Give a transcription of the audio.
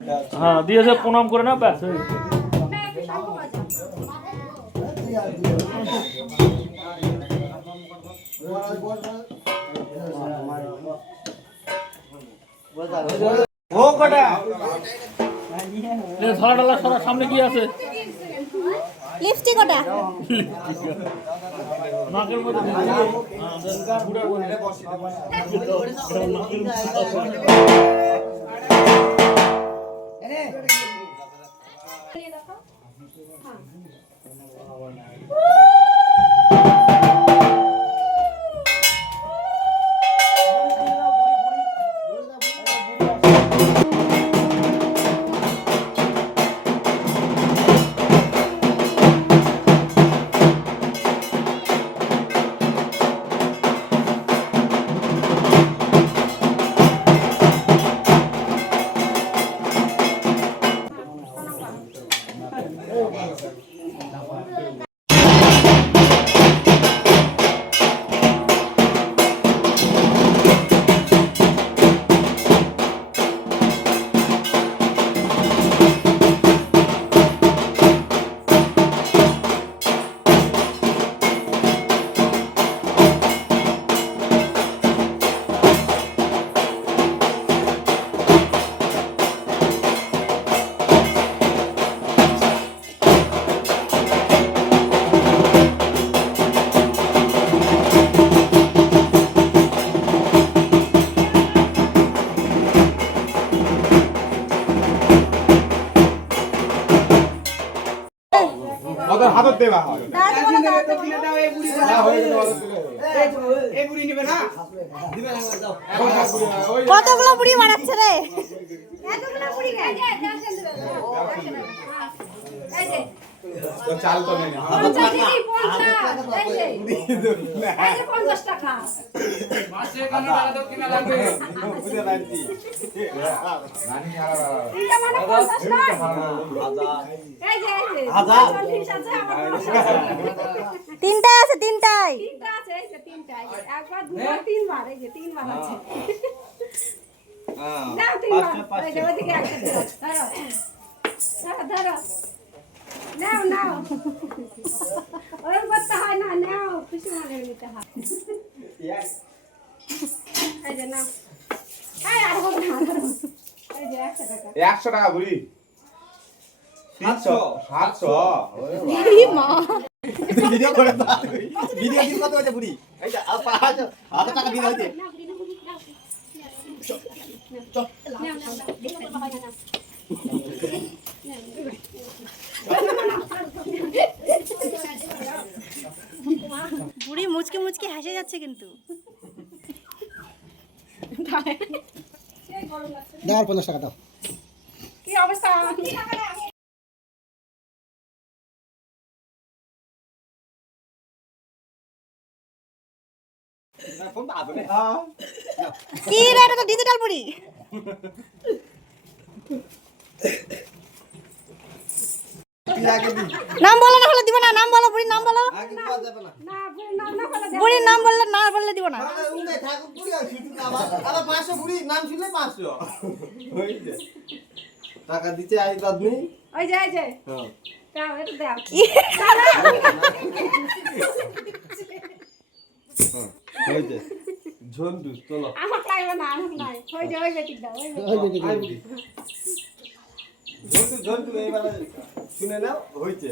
হ্যাঁ দিয়েছে প্রণাম করে না ব্যাস ধরা ডালা সরার সামনে কি আছে লিপস্টিক ওটা নাকের মধ্যে ওদের হাতত দেবা হয় কতগুলো বুড়ি মারাচ্ছে রে এতগুলো বুড়ি চাল তো নেই 50 টাকা মাসে কেন টাকা দাও কিনা লাগবে বুঝে নাইছি নানি ছাড়া এটা মানে 50 টাকা এই যে 40 আছে আমার তিনটাই আছে তিনটাই তিনটা আছে এই যে তিনটাই একবার দুবার তিনবার এই যে তিনবার আছে দাও তিনবার এই যে ওদিকে একটা ধরো ধরো নাও নাও ওরকম করতে হয় না নাও খুশি মনে নিতে হয় এই যে নাও এই আর হবে না এই যে 100 টাকা 100 টাকা বুড়ি 700 এই মা ভিডিও করে দাও ভিডিও দিন কত হইছে বুড়ি এইটা 500 টাকা দিন হইছে বুড়ি মুচকি মুচকি হাসে যাচ্ছে কিন্তু দাও 50 টাকা দাও কি অবস্থা কি রে এটা তো ডিজিটাল বুড়ি নাম বলো না হলে দিব না নাম বলো বুড়ির নাম বলো বুড়ির নাম বললে না বললে দিব না আবার 500 বুড়ি নাম শুনলে 500 হইছে টাকা দিতে আই বাদনি ওই যে হ্যাঁ দাও এটা দাও কি হইছে ঝন্ডু চলো আমার লাগবে না আমার নাই ওই যে ওই বেটি দাও ওই বেটি ঝন্ডু ঝন্ডু এইবার শুনে নাও হইছে